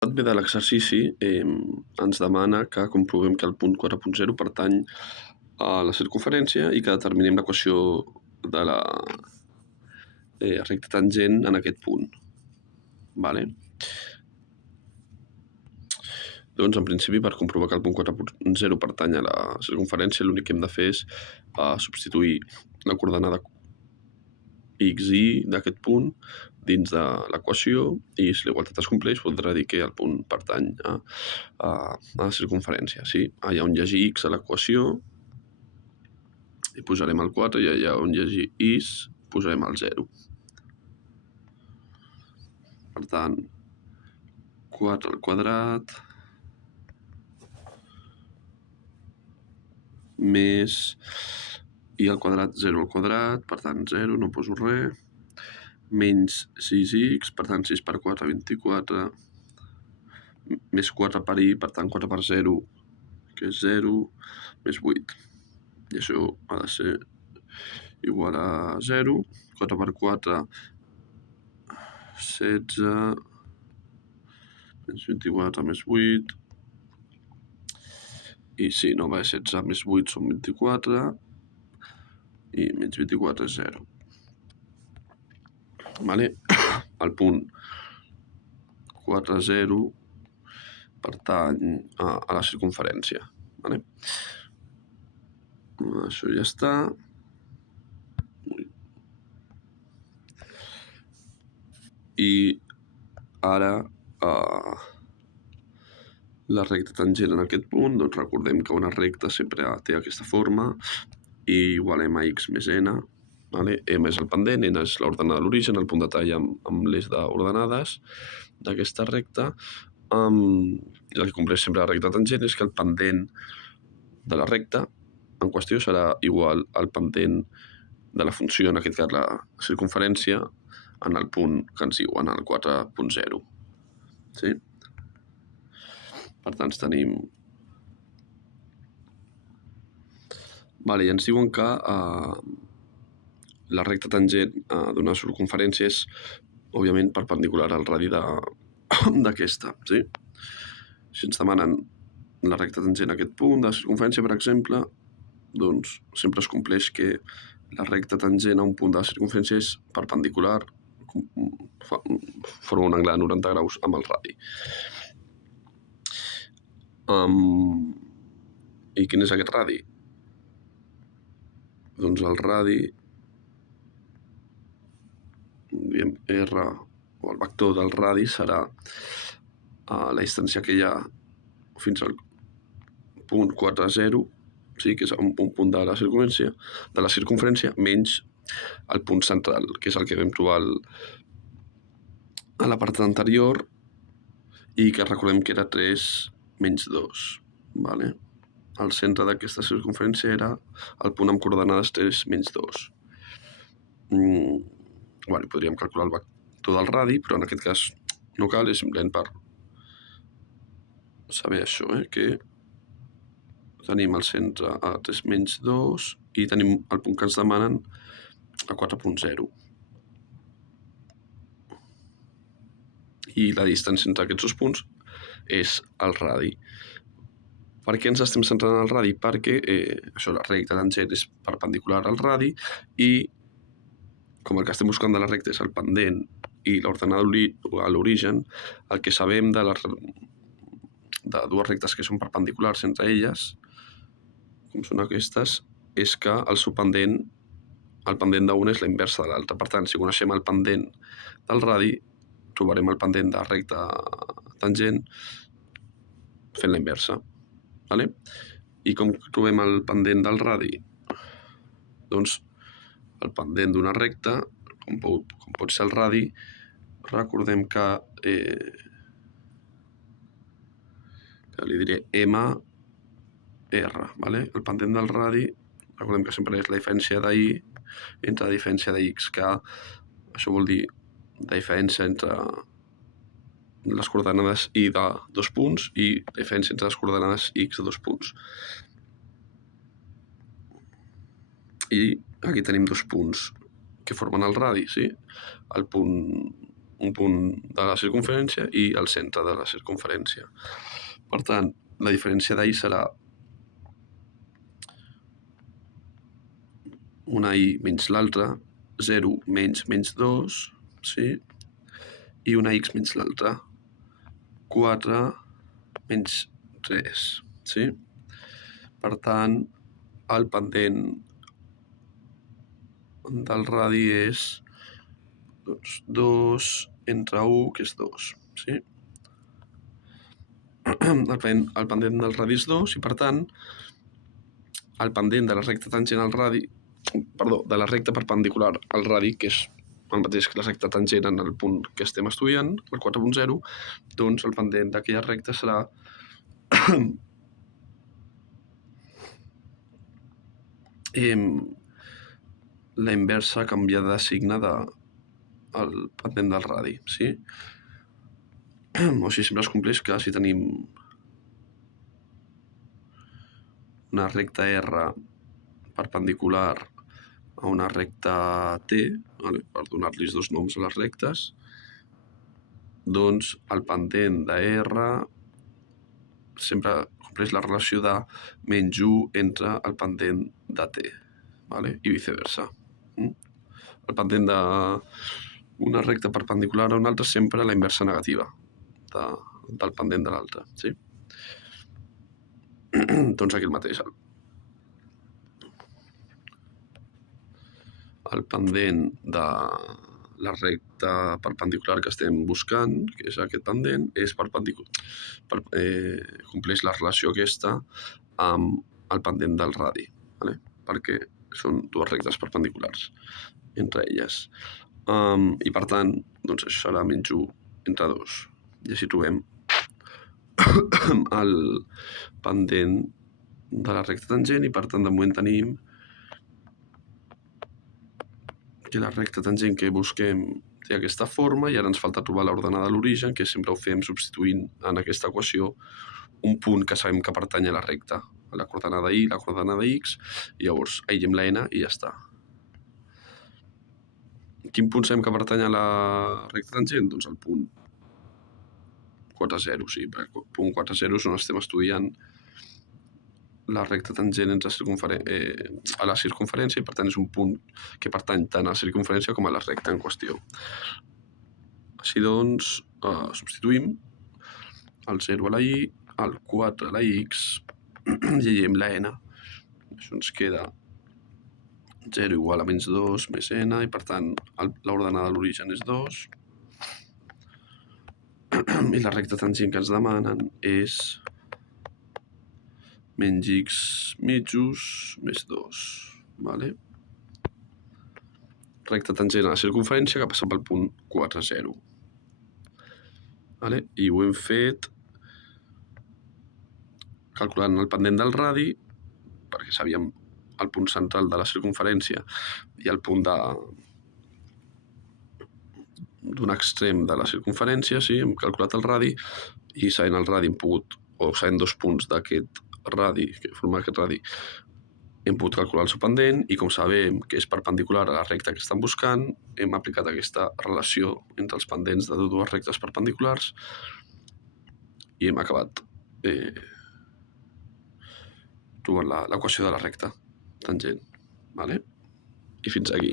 B de l'exercici ens demana que comprovem que el punt 4.0 pertany a la circunferència i que determinem l'equació de la recta tangent en aquest punt. Vale? Doncs, en principi, per comprovar que el punt 4.0 pertany a la circunferència, l'únic que hem de fer és substituir la coordenada x, y d'aquest punt dins de l'equació, i si la igualtat es compleix, voldrà dir que el punt pertany a la circunferència. Sí? Allà on hi hagi x a l'equació, hi posarem el 4, i allà on hi hagi y, posarem el 0. Per tant, 4 al quadrat més i al quadrat 0 al quadrat, per tant 0, no poso res, menys 6x, per tant 6 per 4, 24, més 4 per y, per tant 4 per 0, que és 0, més 8. I això ha de ser igual a 0, 4 per 4, 16, més 24 més 8, i sí, no, va, 16 més 8 són 24, i menys 24 és 0. Vale? El punt 4,0 pertany a la circunferència. Vale? Això ja està. I ara la recta tangent en aquest punt, doncs recordem que una recta sempre té aquesta forma, i igualem a x més n. Vale? M és el pendent, n és l'ordenada de l'origen, el punt de tall amb l'eix d'ordenades d'aquesta recta. El que compleix sempre la recta tangent és que el pendent de la recta en qüestió serà igual al pendent de la funció, en aquest cas la circunferència, en el punt que ens diu, en el 4.0. Sí? Per tant, tenim... Vale, i ens diuen que la recta tangent d'una circunferència és, òbviament, perpendicular al radi d'aquesta. Sí? Si ens demanen la recta tangent a aquest punt de circunferència, per exemple, doncs sempre es compleix que la recta tangent a un punt de la circunferència és perpendicular, forma un angle de 90 graus amb el radi. I quin és aquest radi? Doncs el radi, diguem R, o el vector del radi serà la distància que hi ha fins al punt 4,0, sí, que és un punt de la circunferència, menys el punt central, que és el que vam trobar a la part anterior, i que recordem que era 3 menys 2. Vale? El centre d'aquesta circunferència era el punt amb coordenades 3 menys 2. Podríem calcular el vector del radi, però en aquest cas no cal, és simplement per saber això, que tenim el centre a 3 menys 2 i tenim el punt que ens demanen a 4.0. I la distància entre aquests dos punts és el radi. Per què ens estem centrant en el radi? Perquè la recta tangent és perpendicular al radi, i com el que estem buscant de la recta és el pendent i l'ordenada a l'origen, el que sabem de dues rectes que són perpendiculars entre elles, com són aquestes, és que el pendent d'una és la inversa de l'altra. Per tant, si coneixem el pendent del radi, trobarem el pendent de recta tangent fent la inversa. Vale? I com trobem el pendent del radi? Doncs el pendent d'una recta, com pot ser el radi, recordem que li diré MR. Vale? El pendent del radi, recordem que sempre és la diferència de y entre la diferència de x, que això vol dir la diferència entre les coordenades y de 2 punts i la diferència entre les coordenades x de 2 punts. I aquí tenim 2 punts que formen el radi, sí? El punt un punt de la circunferència i el centre de la circunferència. Per tant, la diferència d'I serà una I menys l'altra, 0 menys 2, sí? I una X menys l'altra, 4 menys 3, sí? Per tant, el pendent del radi és 2 entre 1, que és 2, sí? El pendent del radi és 2 i, per tant, el pendent de la recta tangent al radi, de la recta perpendicular al radi, que és el mateix que la recta tangent en el punt que estem estudiant, el 4.0, doncs el pendent d'aquella recta serà la inversa canviada de signe del pendent del radi, sí? O sigui, sempre es compleix que si tenim una recta R perpendicular a una recta T, vale, per donar-los dos noms a les rectes, doncs el pendent de R sempre compleix la relació de menys 1 entre el pendent de T, vale? I viceversa. El pendent d'una recta perpendicular a una altra sempre la inversa negativa del pendent de l'altra, sí? Doncs aquí el mateix. El pendent de la recta perpendicular que estem buscant, que és aquest pendent, és compleix la relació aquesta amb el pendent del radi, vale? Perquè són dues rectes perpendiculars entre elles. I per tant, doncs això serà menys 1 entre 2. I així trobem el pendent de la recta tangent i, per tant, de moment tenim que la recta tangent que busquem té aquesta forma i ara ens falta trobar l'ordenada de l'origen, que sempre ho fem substituint en aquesta equació un punt que sabem que pertany a la recta, a la coordenada Y, la coordenada X, i llavors aïllem la N i ja està. Quin punt sabem que pertany a la recta tangent? Doncs el punt 4,0, sí, perquè el punt 4,0 és on estem estudiant la recta tangent a la circunferència i, per tant, és un punt que pertany tant a la circunferència com a la recta en qüestió. Així doncs, substituïm el 0 a la Y, el 4 a la X i aïllem la N. Això ens queda 0 igual a menys 2 més N i, per tant, l'ordenada de l'origen és 2 i la recta tangent que ens demanen és menys X mitjos més 2, vale? Recta tangent a la circunferència que passa pel punt 4,0. Vale? I ho hem fet calculant el pendent del radi, perquè sabíem el punt central de la circunferència i el punt d'un extrem de la circunferència, sí, hem calculat el radi i sabent el radi hem pogut, o sabent dos punts d'aquest radi, que forma aquest radi, hem pogut calcular el seu pendent i, com sabem que és perpendicular a la recta que estan buscant, hem aplicat aquesta relació entre els pendents de dues rectes perpendiculars i hem acabat trobant l'equació de la recta tangent. Vale? I fins aquí.